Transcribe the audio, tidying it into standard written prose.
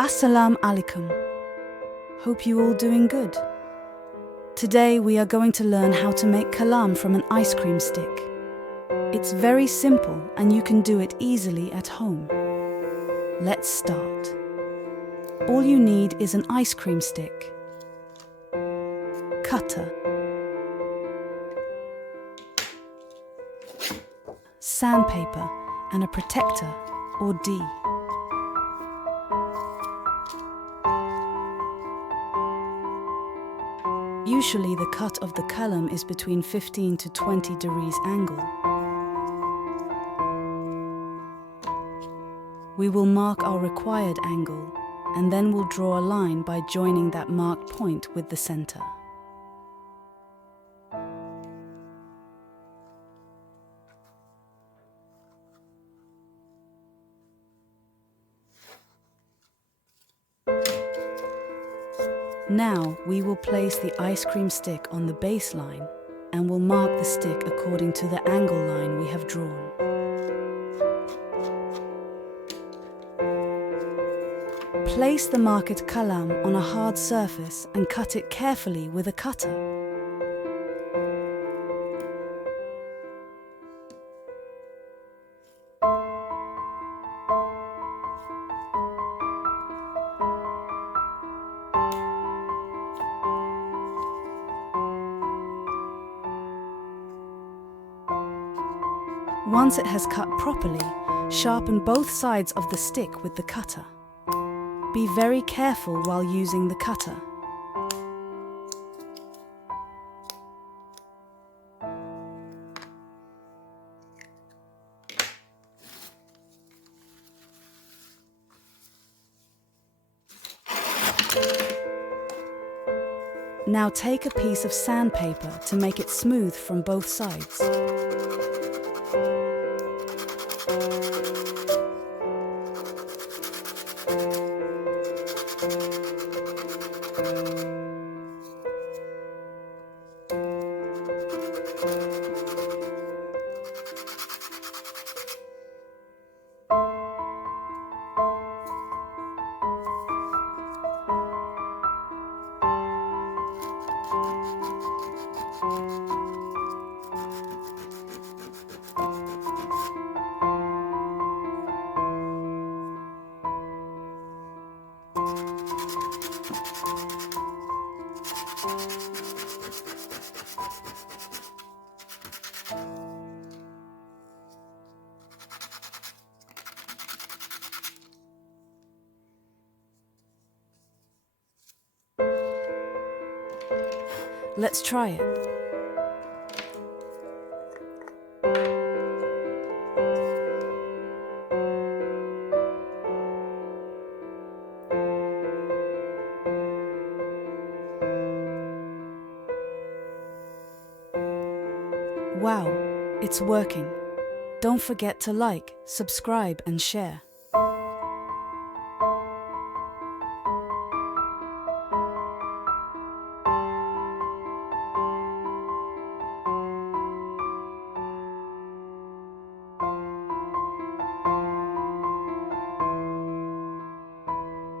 Assalamu alaikum. Hope you all doing good. Today we are going to learn how to make qalam from an ice cream stick. It's very simple and you can do it easily at home. Let's start. All you need is an ice cream stick, cutter, sandpaper and a protector or D. Usually the cut of the qalam is between 15 to 20 degrees angle. We will mark our required angle and then we'll draw a line by joining that marked point with the center. Now we will place the ice cream stick on the baseline and will mark the stick according to the angle line we have drawn. Place the marked qalam on a hard surface and cut it carefully with a cutter. Once it has cut properly, sharpen both sides of the stick with the cutter. Be very careful while using the cutter. Now take a piece of sandpaper to make it smooth from both sides. Let's try it. Wow, it's working. Don't forget to like, subscribe and share.